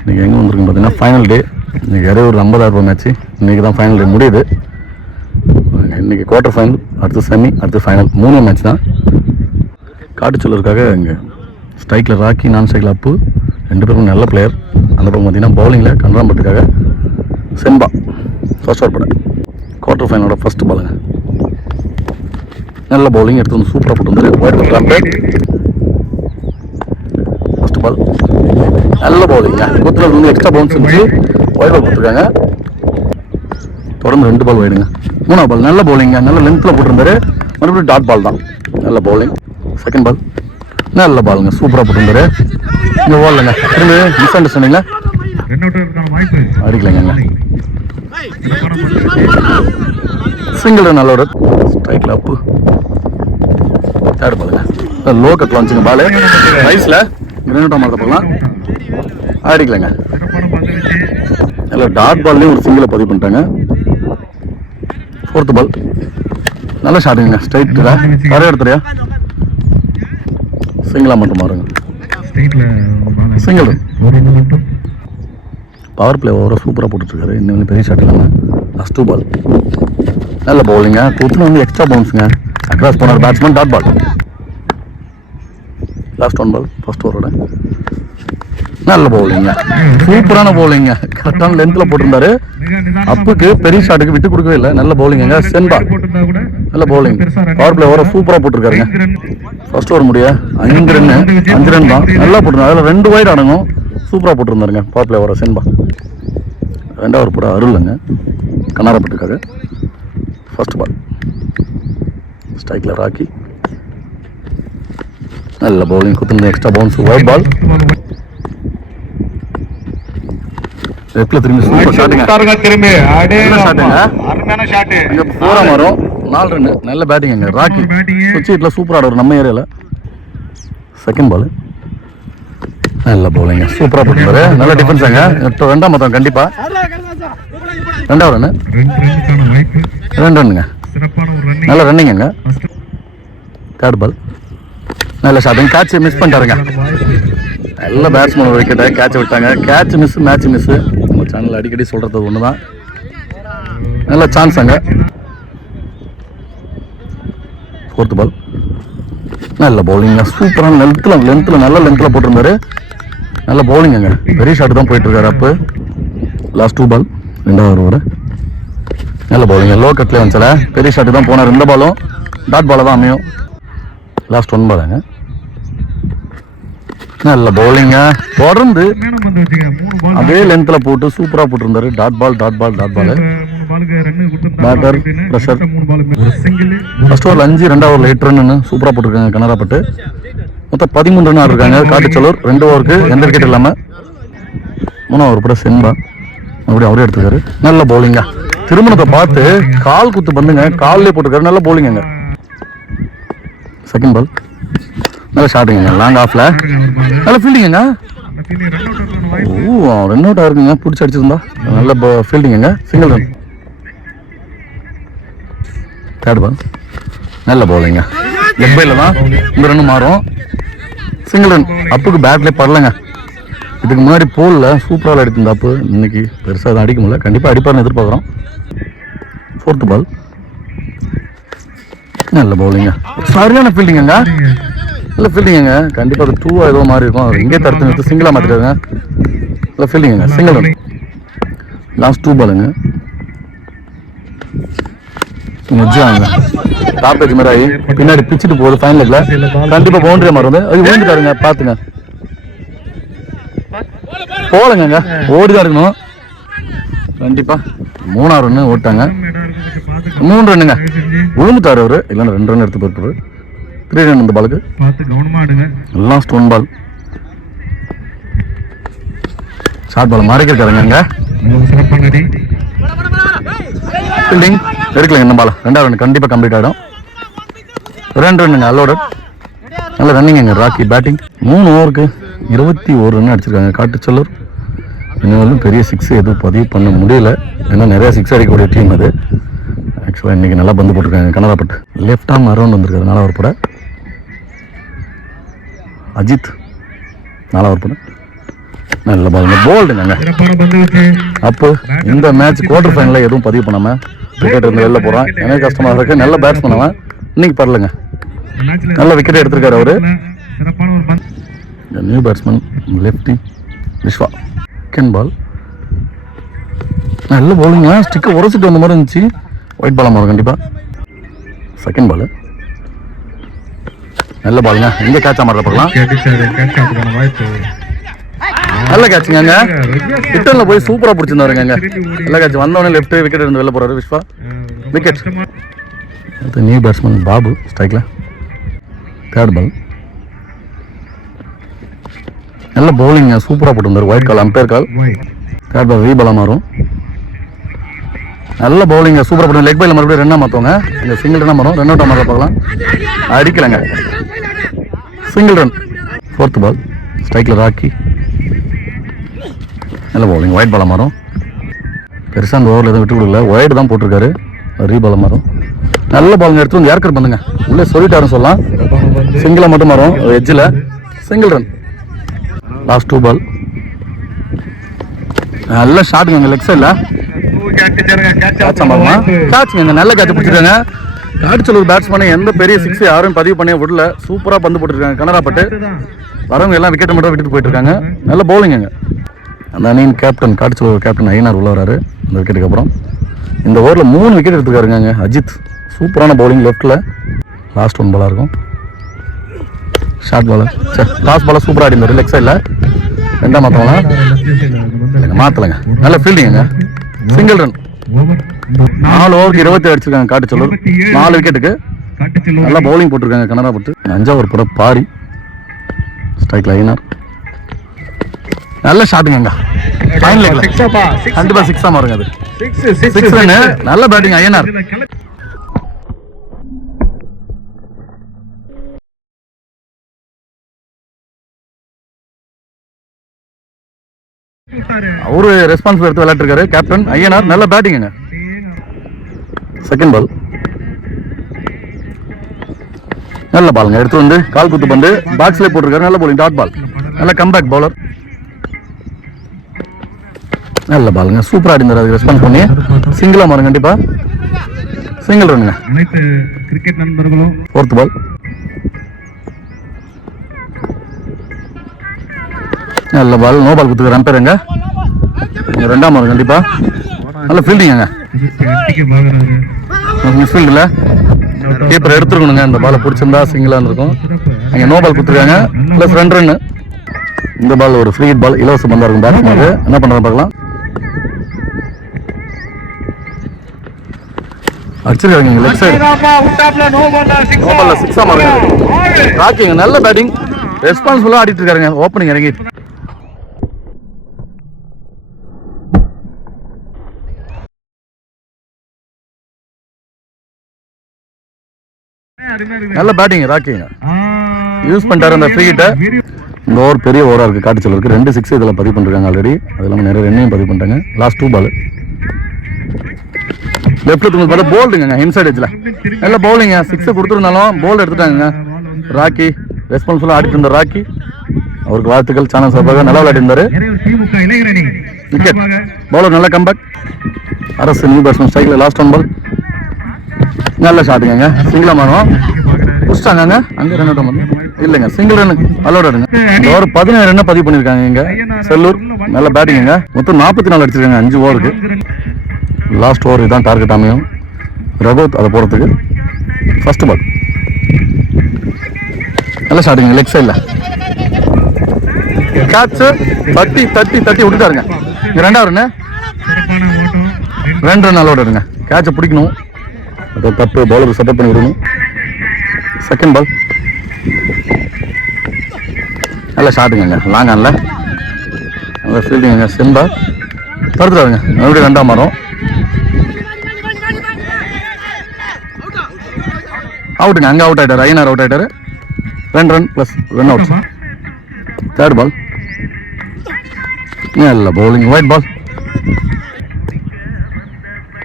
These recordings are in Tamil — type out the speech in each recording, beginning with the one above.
இன்றைக்கி எங்கே வந்திருக்குன்னு பார்த்தீங்கன்னா ஃபைனல் டே. இன்றைக்கி ஒரு 50,000 மேட்ச்சு. இன்றைக்கி தான் ஃபைனல் டே முடியுது. இன்றைக்கி குவார்ட்டர் ஃபைனல், அடுத்து செமி, அடுத்து ஃபைனல் 3 மேட்ச் தான். காட்டுச்சொல்லருக்காக இங்கே ஸ்ட்ரைக்கில் ராக்கி, நான் ஸ்ட்ரைக்கில் அப்பு, 2 பேரும் நல்ல பிளேயர். அந்த பக்கம் பார்த்தீங்கன்னா பவுலிங்கில் கன்றாம்பட்டுக்காக செம்பா ஃபர்ஸ்ட் ஓவர் பட. குவார்ட்டர் ஃபைனலோட ஃபர்ஸ்ட் பாலுங்க. நல்ல பவுலிங் எடுத்து வந்து சூப்பராக போட்டு வந்துரு. ஃபர்ஸ்ட் பால் நல்ல பவுலிங்க. குத்துல வந்து எக்ஸ்ட்ரா பவுன்ஸ் இருந்துச்சு, ஒயிட் பால் கொடுத்துருக்காங்க. தொடர்ந்து 2 பால் வைடுங்க. 3ஆவது பால் நல்ல பவுலிங்க, நல்ல லென்த்தில் போட்டிருந்தாரு. மறுபடியும் டாட் பால் தான். நல்ல பவுலிங். செகண்ட் பால் நல்ல பாலுங்க, சூப்பராக போட்டிருந்தாரு. இங்கே ஓடலைங்க, திரும்பி மிஸ் அண்டர்ஸ்டாண்டிங்களா அடிக்கலைங்க. சிங்கிள் ரன் நல்ல ஒரு ஸ்ட்ரைக்கில் அப்பு. தேர்ட் பாலுங்க லோ கட்டில் வந்துச்சுங்க. பாலு ரைஸில் கிரேனோட்டா மாற்ற போகலாம், அடிக்கலைங்க. நல்ல டாட் பால்லையும் ஒரு சிங்கிளை பதிவு பண்ணிட்டாங்க. ஃபோர்த்து பால் நல்ல ஷாட்டுங்க, ஸ்ட்ரைட்டில் வர எடுத்துறியா சிங்கிளாக மட்டும் மாறுங்க. சிங்கிள் பவர் பிளே ஓவராக சூப்பராக போட்டுட்ருக்காரு. இன்னும் பெரிய ஷாட் இல்லாமல். லாஸ்ட் 2 பால் நல்ல பவுலிங்க. குத்துன்னு வந்து எக்ஸ்ட்ரா பவுன்ஸுங்க. அக்ராஸ் போனார் batsman, dot ball. Last 1 ball first ஓவரோட நல்ல பவுலிங்க, சூப்பரான பவுலிங்க. கரெக்டான லென்த்தில் போட்டிருந்தாரு. அப்புக்கு பெரிய ஷாட்டுக்கு விட்டு கொடுக்கவே இல்லை. நல்ல பவுலிங்க. சென்பா நல்ல பவுலிங். பவர் பிளே ஓவராக சூப்பராக போட்டிருக்காருங்க. ஃபர்ஸ்ட் ஓவர் முடிய 5 ரன் தான் நல்லா போட்டிருந்தாங்க. அதில் 2 வைட் அடங்கும், சூப்பராக போட்டிருந்தாருங்க பவர் பிளே ஓவராக சென்பா. 2வது போட அருள்ங்க, கண்ணாரப்பட்டுருக்காரு. ஃபர்ஸ்ட் பால் ஸ்ட்ரைக்கில் ராக்கி நல்ல bowling. குத்துன extra bounce, white ball. லெஃப்ட்ல திரும்பி சூப்பர் ஷாட்டுங்க. திரும்பி ஷாட்டுங்க, அருமையான ஷாட். இங்க 4 மாறும் 4 ரன். நல்ல பேட்டிங் ராக்கி. சுவிட்ச் ஹிட்ல சூப்பரா ஆடுவார் நம்ம ஏரியால. செகண்ட் பால் நல்ல பவுலிங்க, சூப்பரா போட்டுறாரு. நல்ல டிஃபென்ஸாங்க. 2ஆம் மொத்தம் கண்டிப்பா 2வது ரன் 2 ரன்னுங்க. நல்ல ரன்னிங்க. தேர்ட் பால் நல்ல ஷாட்டுங்க. கேட்ச் மிஸ் பண்ணிட்டாருங்க. நல்ல பேட்ஸ்மேன் விக்கெட்டை கேட்சை விட்டாங்க. Catch miss, match miss. நம்ம சேனல் அடிக்கடி சொல்கிறது ஒன்று தான். நல்ல சான்ஸ் அங்கே. 4th பால் நல்ல பவுலிங்க, சூப்பரான லென்த்தில் நல்ல லென்த்தில் போட்டிருந்தாரு. நல்ல பவுலிங்க. பெரிய ஷாட்டு தான் போயிட்டுருக்காரு அப்பு. லாஸ்ட் 2 பால் 2வது ஓவர் நல்ல பவுலிங்க. லோ கட்லேயே வந்துச்சல, பெரிய ஷாட்டு தான் போனார். 2 பாலும் டாட் பாலை தான் அமையும். லாஸ்ட் 1 பாலுங்க நல்ல பவுலிங்க. தொடர்ந்து அதே லென்த்ல போட்டு சூப்பரா போட்டிருந்தாரு. Dot ball. Batter pressure. First ஓவரில் 5, 2வது ஓவரில் 8 ரன்னு சூப்பரா போட்டிருக்காங்க கனராப்பட்டு. மொத்தம் 13 ரன் ஆடிருக்காங்க காட்டுச்சொல்லூர். 2 ஓவருக்கு எந்த விக்கெட் இல்லாம. 3வது ஓவர் கூட சென்பா அப்படியே அவரே எடுத்துக்காரு. நல்ல பவுலிங்க. திருமணத்தை பார்த்து கால் குத்து பண்ணுங்க, காலிலே போட்டிருக்காரு. நல்ல பவுலிங்க. செகண்ட் பால் நல்ல ஷாட்டுங்க, லாங் ஆஃப்ல. நல்ல ஃபீல்டிங்க. ரன் அவுட் ஆயிருக்குங்க, பிடிச்சி அடிச்சிருந்தா. நல்ல ஃபீல்டிங்க. Single run. தேர்ட் பால் நல்ல பவுலிங்க. லெக் பைல தான் இந்த ரன்னு மாறும். Single run. அப்புக்கு பேட்லேயே பரலங்க. இதுக்கு முன்னாடி போலில் சூப்பராக அடித்திருந்தா அப்பு. இன்னைக்கு பெருசாக தான் அடிக்க முடியல. கண்டிப்பாக அடிப்பார்னு எதிர்பார்க்குறோம். 4th பால் நல்ல பவுலிங்க, சரியான ஃபீல்டிங்க. நல்ல ஃபீல்டிங்க. கண்டிப்பாக அது 2 ஏதோ மாதிரி இருக்கும். அது இங்கே தடுத்து நிறுத்து சிங்கிளாக மாற்றிட்டாங்க. நல்ல ஃபீல்டிங்க. Single run. லாஸ்ட் 2 பாலுங்க. நிஜாங்க டாப்பேஜ் மாதிரி ஆகி பின்னாடி பிச்சுட்டு போகுது. ஃபைனலில் கண்டிப்பாக பவுண்டரியாக மாறும். அது விழுந்துட்டாருங்க, பார்த்துங்க. போலங்க, ஓடிதான் இருக்கணும். கண்டிப்பாக 3ஆவது ரன்னு ஓட்டாங்க. 3 ரன்னுங்க. விழுந்துட்டாரு அவரு. இல்லைன்னா 2 ரன் எடுத்து போயிட்டு 3 ரன் இந்த பாலுக்கு. லாஸ்ட் 1 பால் ஷார்ட் பால் மறைக்கிறாருங்க. ஃபீல்டிங் எடுக்கலைங்க இந்த பால். 2வது ரன் கண்டிப்பாக கம்ப்ளீட் ஆகிடும். 2 ரன்னுங்க அல்லோட. நல்ல ரன்னிங்க ராக்கி. பேட்டிங் 3 ஓவருக்கு 21 ரன் அடிச்சிருக்காங்க காட்டுச்சொல்லூர். இன்னும் பெரிய 6 எதுவும் பதிவு பண்ண முடியல. ஏன்னா நிறைய 6 அடிக்கக்கூடிய டீம் அது. ஆக்சுவலாக இன்றைக்கி நல்லா பந்து போட்டிருக்காங்க கனராப்பட்டு. லெஃப்ட் ஆர்ம் அரௌண்ட் வந்திருக்காரு 4வது ஓவர் போட. அஜித் 4வது ஓவர் போட. நல்ல பாருங்க போல்டுங்க. அப்போ இந்த மேட்ச் குவார்டர் ஃபைனலில் எதுவும் பதிவு பண்ணாமல் விக்கெட் இருந்து வெளில போகிறான். எனக்கு கஷ்டமாக இருக்கு. நல்ல பேட்ஸ் பண்ணவன் இன்னைக்கு பரலங்க. நல்ல விக்கெட் எடுத்திருக்காரு அவரு. New batsman lefty Vishwa. Second ball நல்ல பவுலிங்க. ஸ்டிக்கை உரைச்சிட்டு வந்த மாதிரி இருந்துச்சு. ஒயிட் பால் வரும் கண்டிப்பாக. செகண்ட் பால் நல்ல பாலுங்க. எங்கே கேட்சா மாட்ட பார்க்கலாம். நல்ல கேட்சுங்க. ரிட்டர்னில் போய் சூப்பராக பிடிச்சிருந்தாருங்க. நல்ல கேட்ச் வந்தவொடனே லெஃப்ட் விக்கெட் இருந்து வெளில போகிறாரு விஸ்வா. விக்கெட். அடுத்து நியூ பேட்ஸ்மேன் பாபு ஸ்ட்ரைக்கில். தேர்ட் பால் நல்ல பவுலிங்க. சூப்பராக போட்டுருந்தார். ஒயிட் கால் அம்பையர் கால். தேர்ட் பால் ரீபாலாக மாறும். நல்ல பவுலிங்க. சூப்பராக போட்டு லெக் பையில் மறுபடியும் ரன்னாக மாற்றுவாங்க. இந்த சிங்கிள் ரன்னாக மாறும். ரன் அவுட்டாக மாற பார்க்கலாம். அடிக்கலைங்க. Single run. ஃபோர்த் பால் ஸ்ட்ரைக்கில் ராக்கி. நல்ல பவுலிங். ஒயிட் பாலாக மாறும். பெருசாக அந்த ஓவரில் எதுவும் விட்டு கொடுக்கல. ஒயிட் தான் போட்டிருக்காரு. ரீபாலாக மாறும். நல்ல பாலுங்க. எடுத்து வந்து ஏர்கர் பண்ணுங்க. உள்ளே சொல்லிட்டாருன்னு சொல்லலாம். சிங்கிளாக மட்டும் மாறும். எட்ஜில் சிங்கிள் ரன். லாஸ்ட் 2 பால் நல்ல ஷாட்டுங்க. லெக் சைடில் கேட்சுங்க. நல்ல கேட்ச் பிடிச்சிருக்காங்க. காட்டுச்சலூர் பேட்ஸ்மேனை எந்த பெரிய 6 யாரும் பதிவு பண்ணி விடல. சூப்பராக பந்து போட்டுருக்காங்க. கனரா பட்டு வரவங்க எல்லாம் விக்கெட் மட்டும் விட்டுட்டு போயிட்டு இருக்காங்க. நல்ல பவுலிங்க. அந்த அணியின் கேப்டன் காட்டுச்சலூர் கேப்டன் ஐயனார் உள்ள வராரு. இந்த விக்கெட்டுக்கு அப்புறம் இந்த ஓவரில் 3 விக்கெட் எடுத்துக்காருங்க அஜித். சூப்பரான பவுலிங் லெஃப்டில். லாஸ்ட் 1 பாலாக இருக்கும். ஷார்ட் பால் லாஸ்ட் பாலாக சூப்பராக ஆடிந்தார். லெக் சைடில் ரெண்டாக மாற்றலாம். இல்லைங்க மாற்றலைங்க. நல்ல ஃபீல்டிங்க. Single run. 4 ஓவருக்கு 27 அடிச்சிருக்காங்க காட்டுச்சலூர். 4 விக்கெட்டுக்கு. நல்லா பவுலிங் போட்டிருக்காங்க கனரா பட்டு. 5 ஓவர் போட பாரி. ஸ்ட்ரைக்கில் ஐயனார். நல்ல ஷாட்டுங்க. கண்டிப்பாக 6 மாறுங்க. அது 6 ரன். நல்ல பேட்டிங் ஐயனார். அவரு ரெஸ்பான்சிபிள் எடுத்து விளையாட்டுருக்காரு கேப்டன் ஐயனார். நல்ல பேட்டிங்க. செகண்ட் பால் நல்ல பாலுங்க. எடுத்து வந்து கால் குத்து பந்து பாக்ஸ்லேயே போட்டிருக்காரு. நல்ல பவுலிங். டாட் பால். நல்ல கம்பேக் பவுலர். நல்ல பாலுங்க. சூப்பராக ஆடிந்தார். அது ரெஸ்பான்ஸ் பண்ணி சிங்கிளாக மாறும் கண்டிப்பாக. சிங்கிள் ரன்னுங்க. கிரிக்கெட் நண்பர்களும். ஃபோர்த் பால் நல்ல பால். No ball குத்துக்கிற அம்பையருங்க. ரெண்டாம் பால் கண்டிப்பா. நல்ல ஃபீல்டிங்க. மிஸ்ஃபீல்டில் கீப்பர் எடுத்துருக்கணுங்க. இந்த பாலை பிடிச்சிருந்தா சிங்கிளாக இருக்கும். அங்கே நோ பால் குத்துருக்காங்க. Plus 2 run. இந்த பால் ஒரு ஃப்ரீ ஹிட் பால். இலவச பந்தா இருக்கும். பேட்ஸ்மேனுக்கு என்ன பண்ணுறது பார்க்கலாம். அடிச்சிருக்காங்க லெஃப்ட் சைடு. நோ பால்ல 6 மாறுங்க. ராக்கிங்க. நல்ல பேட்டிங். ரெஸ்பான்சிபிளாக ஆடிட்டு இருக்காருங்க. ஓப்பனிங் இறங்கி நல்ல பேட்டிங் ராக்கிங்க. யூஸ் பண்ணிட்டாரு அந்த ஃப்ரீ ஹிட்டை. இந்த ஓவர் பெரிய ஓவராக இருக்குது காட்டுச்சலூருக்கு. 2 6 இதில் பதிவு பண்ணிருக்காங்க ஆல்ரெடி. அது இல்லாமல் நிறைய ரன்னையும் பதிவு பண்ணிட்டாங்க. லாஸ்ட் 2 பால் லெஃப்ட் பார்த்தா போல்டுங்க. இன்சைட் எட்ஜில் நல்ல பவுலிங்க. 6 கொடுத்துருந்தாலும் போல்டு எடுத்துட்டாங்க ராக்கி. ரெஸ்பான்சிபிளாக ஆடிட்டு இருந்த ராக்கி. அவருக்கு வாழ்த்துக்கள். சேனல் சார்பாக நல்லா விளையாடிருந்தாரு. விக்கெட். பவுலர் நல்ல கம்பேக். அரசு நியூ பேட்ஸ்மேன் ஸ்ட்ரைக்கில். லாஸ்ட் 1 பால் நல்ல ஷாட்டுங்க. சிங்கிளாக மாறும். புடிச்சிட்டாங்க. அங்கே ரன் அவுட் வந்து இல்லைங்க. சிங்கிள் ரன் அலோட் ஆடுங்க. இந்த ஓவர் 17 ரன் பதிவு பண்ணியிருக்காங்க இங்கே செல்லூர். நல்ல பேட்டிங்க. மொத்தம் 44 அடிச்சிருக்காங்க 5 ஓவருக்கு. லாஸ்ட் ஓவர் இதுதான் டார்கெட் அமையும் ரகோத் அதை போகிறதுக்கு. ஃபர்ஸ்ட் பால் நல்ல ஷாட்டுங்க. லெக் சைடில் கேட்ச். தட்டி விட்டுட்டாருங்க. இங்கே 2வது ரன்னு. 2 ரன் அலோட் ஆடுங்க. கேட்சை பிடிக்கணும். அது தப்பு. பவுலருக்கு சப்போர்ட் பண்ணி விடணும். செகண்ட் பால் நல்ல ஷாட்டுங்க. லாங் ஆனில் நல்ல ஃபீல்டிங்க. செம்பா தடுத்துறாருங்க. மறுபடியும் 2ஆம் மாறும். அவுட்டுங்க. அங்கே அவுட் ஆகிட்டார். ஐயனார் அவுட் ஆகிட்டார். 2 run plus run out. Third ball நல்ல bowling. Wide ball.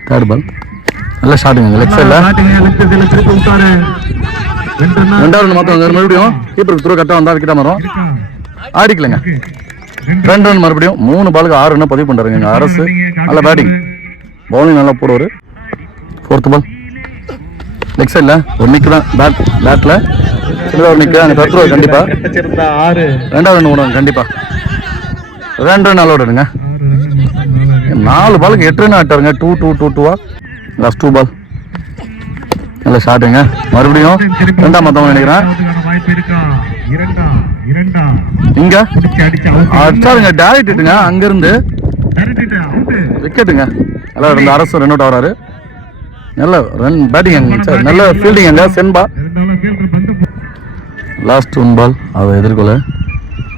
Third ball நல்ல ஷாட்டுங்க. லெக் சைடில் 2வது மாற்றம். மறுபடியும் கீப்பருக்கு துறை கரெக்டாக வந்தால் விக்கெட்டாக மாறும். ஆடிக்கலைங்க. 2 ரன் மறுபடியும் 3 பாலுக்கு 6 ரன் பதிவு பண்றாருங்க எங்க அரசு. நல்ல பேட்டிங், பவுலிங் நல்லா போடுவாரு. 4th பால் லெக் சைட்ல ஒரு நிக்கு தான், பேட்ல சின்னதா ஒரு நிக்கு அங்க தத்துருவாரு கண்டிப்பா. 2வது ரன் ஓடுவாங்க கண்டிப்பா. 2 ரன் நல்லா ஓடுங்க. 4 பாலுக்கு 8 ரன் ஆட்டாருங்க. 2-2-2-2 லாஸ்ட் 2 பால். நல்ல ஷாட்டுங்க. மறுபடியும் 2ஆம் மத்தவங்க நினைக்கிறேன் இங்க அடிச்சாருங்க. டேரக்ட் ஹிட்டுங்க அங்க இருந்து விக்கெட்டுங்க. நல்லா இருந்த அரசு ரன் அவுட் ஆகிறாரு. நல்ல ரன் பேட்டிங், நல்ல ஃபீல்டிங் அங்க சென்பா. லாஸ்ட் 1 பால் அதை எதிர்கொள்ள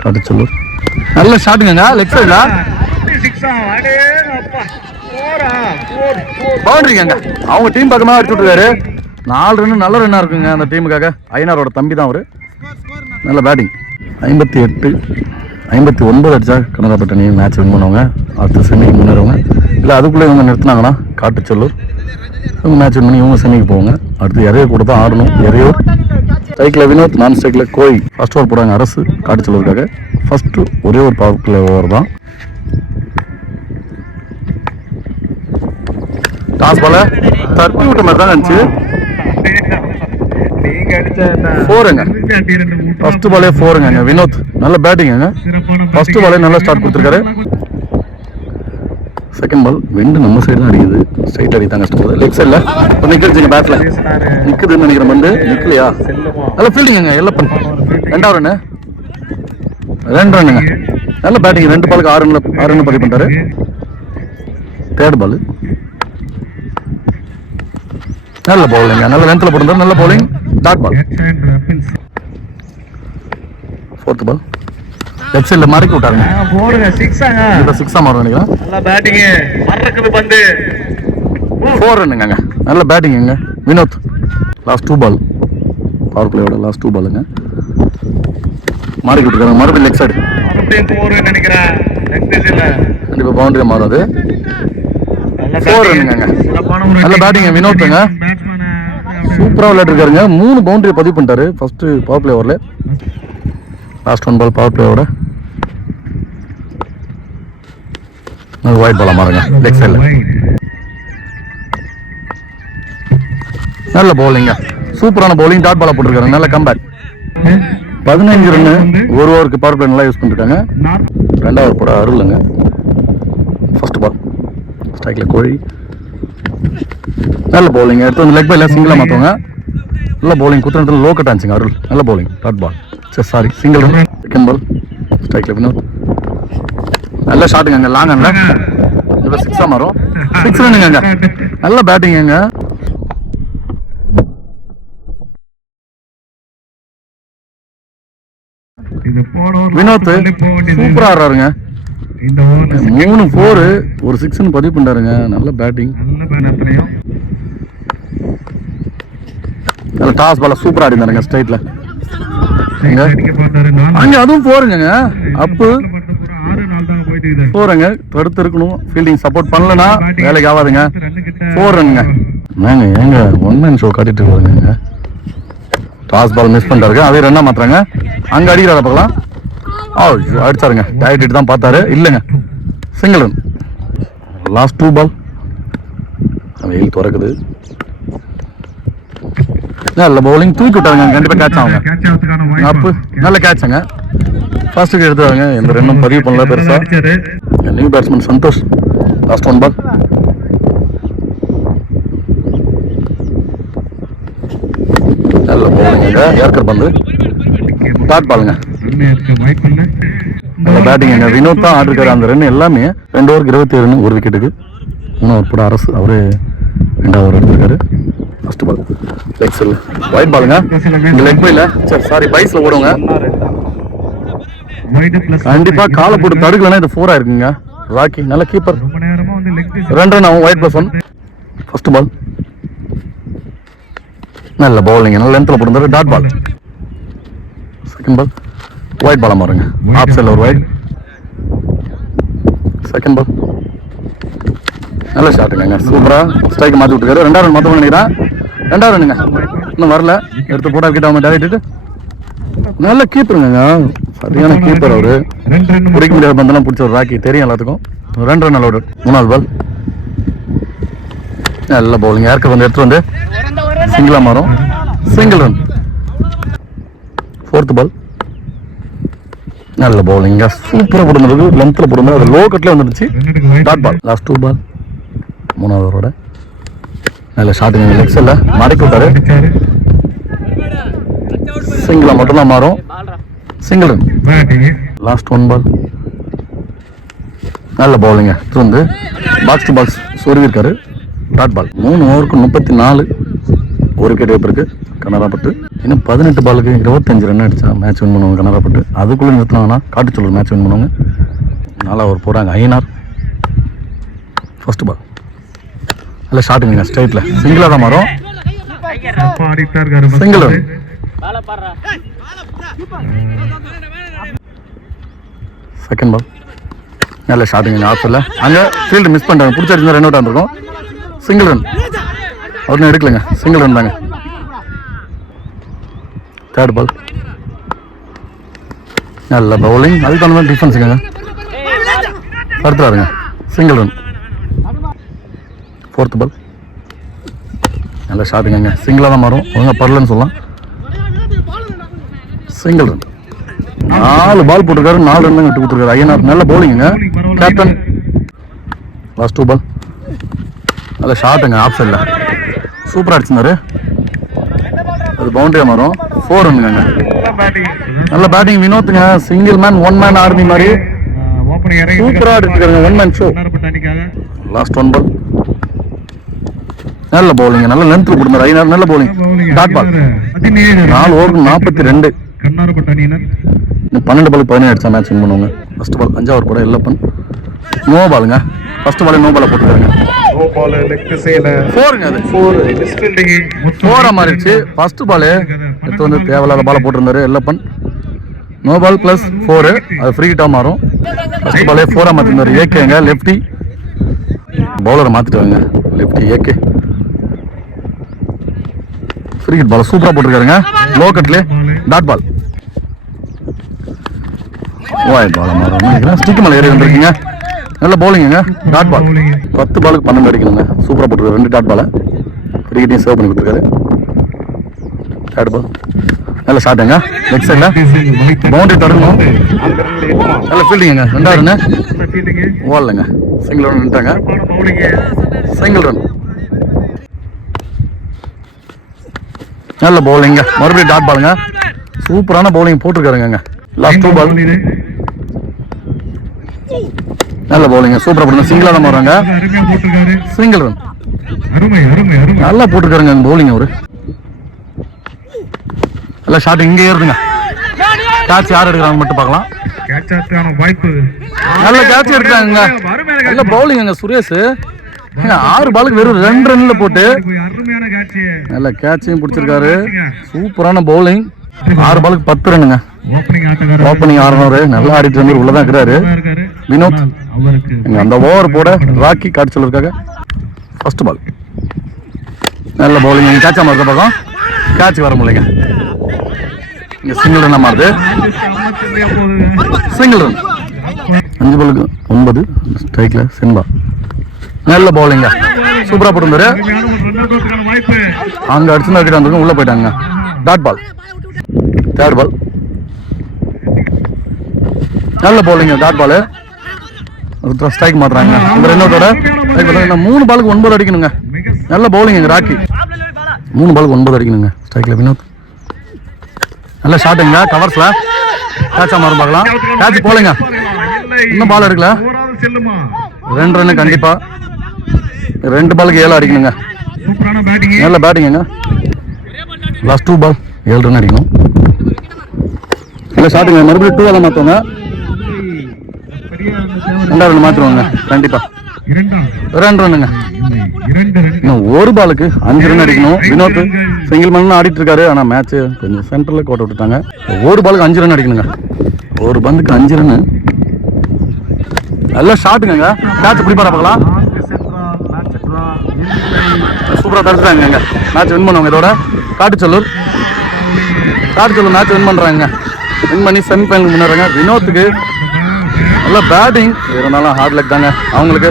காட்டுச்சல்லூர். நல்ல ஷாட்டுங்க லெக் சைட்ல பவுண்டரிங்க. அவங்க டீம் பக்கமா அடிச்சு விட்டுருக்காரு. 4 ரன் நல்ல ரன்னா இருக்குங்க அந்த டீமுக்காக. ஐயனாரோட தம்பி தான் அவரு. நல்ல பேட்டிங். 58-59 அடிச்சா கனகாப்பட்ட நீ மேட்ச் வின் பண்ணுவாங்க. அடுத்த செமிக்கு முன்னேறுவாங்க. இல்லை அதுக்குள்ளே இவங்க நிறுத்தினாங்கன்னா காட்டுச்சல்லூர் இவங்க மேட்ச் வின் பண்ணி இவங்க செமிக்கு போவாங்க. அடுத்து இறைய கூட தான் ஆடணும். இறையூர் ஸ்ட்ரைக்கில் வினோத், நான் ஸ்ட்ரைக்கில் கோய். ஃபர்ஸ்ட் ஓவர் போடுறாங்க அரசு காட்டுச்சல்லூருக்காக. ஃபர்ஸ்ட் ஒரே ஒரு பவர் பிளே ஓவர் தான். டாஸ் பால தப்பி விட்ட மாதிரி தான் இருந்துச்சு. 4ங்க. ஃபர்ஸ்ட் பாலே 4ங்க வினோத். நல்ல பேட்டிங்க. ஃபர்ஸ்ட் பாலே நல்ல ஸ்டார்ட் கொடுத்துருக்காரு. செகண்ட் பால் விண்டு நம்ம சைடு தான் அடிக்குது. ஸ்ட்ரைட் அடித்தான் கஷ்டப்படுது. லெக் சைடில் இப்போ நிற்கிடுச்சுங்க. பேட்டில் நிற்குதுன்னு நினைக்கிறேன். வந்து நிற்கலையா? நல்ல ஃபீல்டிங்க எல்லப்பன். 2வது ரன்னு 2 ரன்னுங்க. நல்ல பேட்டிங். 2 பாலுக்கு 6 ரன் பதிவு பண்ணுறாரு. 3rd பால் நல்ல பவுலிங்க. நல்ல லென்த்தில் போட்டுருந்தாரு. நல்ல bowling. Dot ball. 4th ball left சைடில் மறக்கி விட்டாருங்க. 6ஆ மாறும் நினைக்கிறேன். நல்ல பேட்டிங். 4 ரன்னுங்க. நல்ல பேட்டிங்க வினோத். லாஸ்ட் 2 பால் பவர் பிளேயோட லாஸ்ட் 2 பாலுங்க. மாறி விட்டுருக்காங்க. மறுபடியும் லெக் சைடு கண்டிப்பாக பவுண்டரி மாறும். அது 4 ரன்னுங்க. நல்ல பேட்டிங்க வினோத்துங்க. சூப்பராக விளையாட்டுருக்காருங்க. 3 பவுண்டரி பதிவு பண்ணிட்டாரு ஃபர்ஸ்ட் பவர் பிளே ஓவரில். லாஸ்ட் 1 பால் பவர் பிளேயோட ஒயிட் பாலா மாறுங்க லெக் சைடில். நல்ல பவுலிங்க. சூப்பரான பவுலிங். டாட் பாலா போட்டிருக்காரு. நல்ல கம்பேக். 15 ரன்னு. ஒரு ஓவருக்கு பவர் பிளே நல்லா யூஸ் பண்ணிருக்காங்க. 2வது போட அருளுங்க. ஃபர்ஸ்ட் பால் ஸ்ட்ரைக்கில் கோழி. நல்ல பவுலிங். எடுத்து வந்து லெக் பைல சிங்கிளாக மாற்றுவாங்க. நல்ல பவுலிங். குத்துறதுல லோ கட் ஆச்சுங்க அருள். நல்ல bowling. Dot ball. Sorry single run. Second ball ஸ்ட்ரைக்கில் வினோத். நல்ல ஷாட்டுங்க லாங் ரன்ல. இப்போ 6ஆ மாறும். 6 ரன்னுங்க. நல்ல பேட்டிங்க. வினோத் சூப்பரா ஆடுறாருங்க. 3 4 ஒரு 6 பதிவு பண்றாருங்க. நல்ல பேட்டிங். நல்ல டாஸ் பால சூப்பரா ஆடினாருங்க ஸ்ட்ரைட்ல. அங்க அதுவும் 4ங்க. அப்பு 4ங்க. தடுத்து இருக்கணும். ஃபீல்டிங் சப்போர்ட் பண்ணலனா வேலைக்கு ஆகாதுங்க. 4 ரன்னுங்க. ஏங்க 1 மேன் ஷோ காட்டிட்டு இருக்காங்க. டாஸ் பால் மிஸ் பண்ணிட்டாருங்க. அதே ரன்னா மாத்துறாங்க. அங்க அடிக்கிறார பார்க்கலாம். அடிச்சாருங்க. டைரக்ட் தான் பார்த்தாரு. இல்லைங்க சிங்கிள் ரன். லாஸ்ட் 2 பால் வெயில் திறக்குது. நல்ல பவுலிங். தூக்கி விட்டாருங்க. கண்டிப்பாக கேட்ச் ஆகுங்க. அப்பு நல்ல கேட்சுங்க. ஃபர்ஸ்ட்டுக்கு எடுத்துவாங்க. எந்த ரன்னும் பதிவு பண்ணல பெருசா. New batsman Santhosh. Last 1 ball நல்ல பவுலிங்க. ஏற்கர் பந்து டாட் பாலுங்க. நல்ல பேட்டிங்க. வினோத் தான் ஆடிருக்காரு. அந்த ரன் எல்லாமே 2 ஓவருக்கு 27 ரன் ஒரு விக்கெட்டுக்கு. 3 ஓவர் போட அரசு அவரு 2வது ஓவர் எடுத்திருக்காரு. ஃபர்ஸ்ட் பால் லெக் சைடில் ஒயிட் பாலுங்க. இந்த லெக் பைல சாரி பைஸ்ல ஓடுங்க. கண்டிப்பா காலை போட்டு தடுக்கலன்னா இது 4 ஆயிருக்குங்க. ராக்கி நல்ல கீப்பர். 2 ரன் ஆகும். ஒயிட் +1. ஃபர்ஸ்ட் பால் நல்ல பவுலிங். நல்ல லென்த்தில் போட்டுருந்தாரு. Dot ball. Second ball wide பாலா மாறுங்க. ஆஃப் சைடில் ஒரு ஒயிட். செகண்ட் பால் நல்ல ஷாட்டுங்க. சூப்பரா ஸ்ட்ரைக் மாற்றி விட்டுருக்காரு. 2வது ரன் மாற்ற நினைக்கிறேன். 2வது ரன்னுங்க. இன்னும் வரல. எடுத்து போட்டா கிட்ட அவங்க டேரக்ட். நல்ல கீப்பருங்க. சரியான கீப்பர் அவரு. பிடிக்க முடியாத பந்தெல்லாம் பிடிச்ச ஒரு ராக்கி தெரியும் எல்லாத்துக்கும். 2 ரன் அலோடு. 3வது பால் நல்ல பவுலிங். ஏற்க வந்து எடுத்து வந்து சிங்கிளா மாறும். Single run. 4th பால் நல்ல பவுலிங்க. சூப்பராக போடுறது. லென்த்தில் போடுறது. அது லோ கட்டில் வந்துடுச்சு. Dot ball. Last 2 ball. 3வது ஓவரோட நல்ல ஷாட்டுங்க. லெக்ஸ் இல்லை மடக்கி விட்டாரு. சிங்கிளா மட்டும்தான் மாறும். Single run. லாஸ்ட் 1 பால் நல்ல பவுலிங்க. இது வந்து பாக்ஸ் டு பாக்ஸ் சொருவிருக்காரு. Dot ball. 3 ஓவருக்கு 34 ஒரு விக்கெட் இருக்கு கனராப்பட்டு. இன்னும் 18 பாலுக்கு 25 ரன் அடிச்சா மேட்ச் வின் பண்ணுவாங்க கனராப்பட்டு. அதுக்குள்ளே நிறுத்தினாங்கன்னா காட்டுச்சொல்லூர் மேட்ச் வின் பண்ணுவாங்க. 4 ஓவர் போகிறாங்க. ஐயனார். ஃபர்ஸ்ட் பால் நல்ல ஷாட்டுங்க. ஸ்ட்ரைட்டில் சிங்கிளாக தான் மாறும். Single run. செகண்ட் பால் நல்ல ஷாட்டுங்க. ஆஃபில் அங்கே ஃபீல்டு மிஸ் பண்ணிட்டாங்க. பிடிச்சிருந்தா ரன் அவுட் ஆகிருக்கும். Single run. ஒன்றும் எடுக்கலைங்க. சிங்கிள் ரன் தாங்க. தேர்ட் பால் நல்ல பவுலிங். அதுக்கு தகுந்த மாதிரி டிஃபென்ஸுங்க. அடுத்துறாருங்க. Single run. 4th பால் நல்ல ஷாட்டுங்க. சிங்கிளாக தான் மாறும். ஒழுங்காக பரலன்னு சொல்லலாம். Single run. 4 பால் போட்டிருக்காரு. 4 ரன் விட்டு கொடுத்துருக்காரு. ஐயனார் நல்ல பவுலிங்க. கேப்டன். லாஸ்ட் 2 பால் நல்ல ஷாட்டுங்க. ஆஃப் சைடில் சூப்பராக அடிச்சிருந்தாரு. அது பவுண்டரியாக மாறும். 4 ரன்னுங்க. நல்ல பேட்டிங் வினோத்துங்க. சிங்கிள் மேன் 1 மேன் ஆர்மி மாதிரி சூப்பராக அடிச்சிருக்காருங்க. 1 மேன் ஷோ. லாஸ்ட் 1 பால் நல்ல பவுலிங்க. நல்ல லென்த்தில் போட்டுருந்தாரு. ஐயனார் நல்ல பவுலிங். டாட் பால். 4 ஓவருக்கு 42. 12 பாலுக்கு 17 அடிச்சா மேட்ச் வின் பண்ணுவாங்க. ஃபர்ஸ்ட் பால் 5வது ஓவர் கூட எல்லப்பன். நோ பாலுங்க. ஃபர்ஸ்ட் பாலே நோ பாலை போட்டுருக்காங்க. 4ங்க. அது 4 மாறிடுச்சு. ஃபர்ஸ்ட் பாலு எடுத்து வந்து தேவையில்லாத பாலை போட்டிருந்தாரு எல்லப்பன். நோ பால் ப்ளஸ் 4 அது ஃப்ரீ ஹிட்டாக மாறும். ஃபர்ஸ்ட் பாலே 4 மாற்றிருந்தாரு. ஏகேங்க லெஃப்டி. பவுலரை மாற்றிட்டாங்க. Lefty AK. Free hit ball சூப்பராக போட்டிருக்காருங்க. லோ கட்லே. Dot ball. வாய் பால் மாறும். ஸ்டிக் மேலே ஏறி வந்துருக்கீங்க. நல்ல பவுலிங்க. Dot ball. 10 பாலுக்கு 12 அடிக்கணுங்க. சூப்பராக போட்டுருக்காரு. 2 டாட் பாலை ஃப்ரீ ஹிட்டையும் சேவ் பண்ணி கொடுத்துருக்காரு. டாட் பால் நல்ல ஷாட்டுங்க. லெக் சைடில் பவுண்டரி தடுக்கணும். நல்ல ஃபீல்டிங்க. 2வது ரன்னு ஓடலைங்க. சிங்கிள் ரன் நின்ட்டாங்க. Single run. நல்ல பவுலிங்க. மறுபடியும் டாட் பாலுங்க. சூப்பரான பவுலிங் போட்டிருக்காருங்க. லாஸ்ட் 2 பால் நல்ல பவுலிங்க. சூப்பராக போட்டு சிங்கிளாக தான் மாறுறாங்க. Single run. நல்லா போட்டிருக்காருங்க பவுலிங். அவரு நல்ல ஷாட். இங்கே ஏறுதுங்க. கேட்ச் யார் எடுக்கிறாங்க மட்டும் பார்க்கலாம். நல்ல கேட்ச் எடுக்கிறாங்க. நல்ல பவுலிங்க சுரேஷ். 6 பாலுக்கு வெறும் 2 ரன்ல போட்டு நல்ல கேட்சையும் பிடிச்சிருக்காரு. சூப்பரான பவுலிங். 6 பாலுக்கு 10 ரன்னுங்க. ஓப்பனிங் ஆடுறவரு நல்லா ஆடிட்டு வந்து உள்ளதான் இருக்கிறாரு வினோத். அந்த ஓவர் போட ராக்கி காட்டு சொல்லிருக்காங்க. ஃபர்ஸ்ட் பால் நல்ல பவுலிங். கேட்சா மாறுத பக்கம் கேட்ச் வர முடியலைங்க. இங்க சிங்கிள் ரன் மாறுது. Single run. 5 பாலுக்கு 9 ஸ்ட்ரைக்ல சென்பா. நல்ல பவுலிங்க. சூப்பரா போட்டுருந்தாரு. அங்க அடிச்சுனா கிட்ட வந்து உள்ள போயிட்டாங்க. Dot ball. தேர்ட் பால் நல்ல பவுலிங்க. Dot ball. ஸ்ட்ரைக் மாத்துறாங்க. இந்த ரெண்டோட 3 பாலுக்கு 9 அடிக்கணுங்க. நல்ல பவுலிங் ராக்கி. 3 பாலுக்கு 9 அடிக்கணுங்க. ஸ்ட்ரைக்ல வினோத். நல்ல ஷாட்டுங்க. கவர்ஸ்ல கேட்சா மாறும் பார்க்கலாம். கேட்ச் போலங்க. இன்னும் பால் இருக்குல்ல. 2 ரன்னு கண்டிப்பா. 2 பாலுக்கு 7 அடிக்கணுங்க. நல்ல பேட்டிங்க. லாஸ்ட் 2 பால் 7 ரன் அடிக்கணும். நல்ல ஷாட்டுங்க. மறுபடியும் 2 மாற்றுவாங்க. 2 ரன் மாற்றுவாங்க கண்டிப்பா. 2 ரன்னுங்க. இன்னும் 1 பாலுக்கு 5 ரன் அடிக்கணும். வினோத் சிங்கிள் மேன் ஆடிட்டு இருக்காரு. ஆனா மேட்ச் கொஞ்சம் சென்டர்ல கோட்டை விட்டுட்டாங்க. 1 பாலுக்கு 5 ரன் அடிக்கணுங்க. 1 பந்துக்கு 5 ரன். நல்ல ஷாட்டுங்க. கேட்ச் பிடிப்பாரா பார்க்கலாம். சூப்பரா தடுத்துட்டாங்க. மேட்ச் வின் பண்ணுவாங்க. இதோட காட்டுச்சொல்லூர் மேட்ச் வின் பண்றாங்க. வின் பண்ணி செமிஃபைனல் முன்னேறாங்க. வினோத்துக்கு நல்ல பேட்டிங் இருந்தாலும் ஹார்ட் லக் தாங்க அவங்களுக்கு.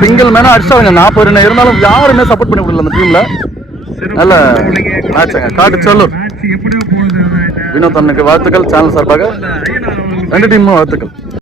சிங்கிள் மேனா அடிச்சாங்க 40 ரன் இருந்தாலும் யாருமே சப்போர்ட் பண்ணி விடல அந்த டீம்ல. நல்ல மேட்சுங்க. காட்டுச்சல்லூர் வினோத் அண்ணனுக்கு வாழ்த்துக்கள். சேனல் சார்பாக 2 டீமும் வாழ்த்துக்கள்.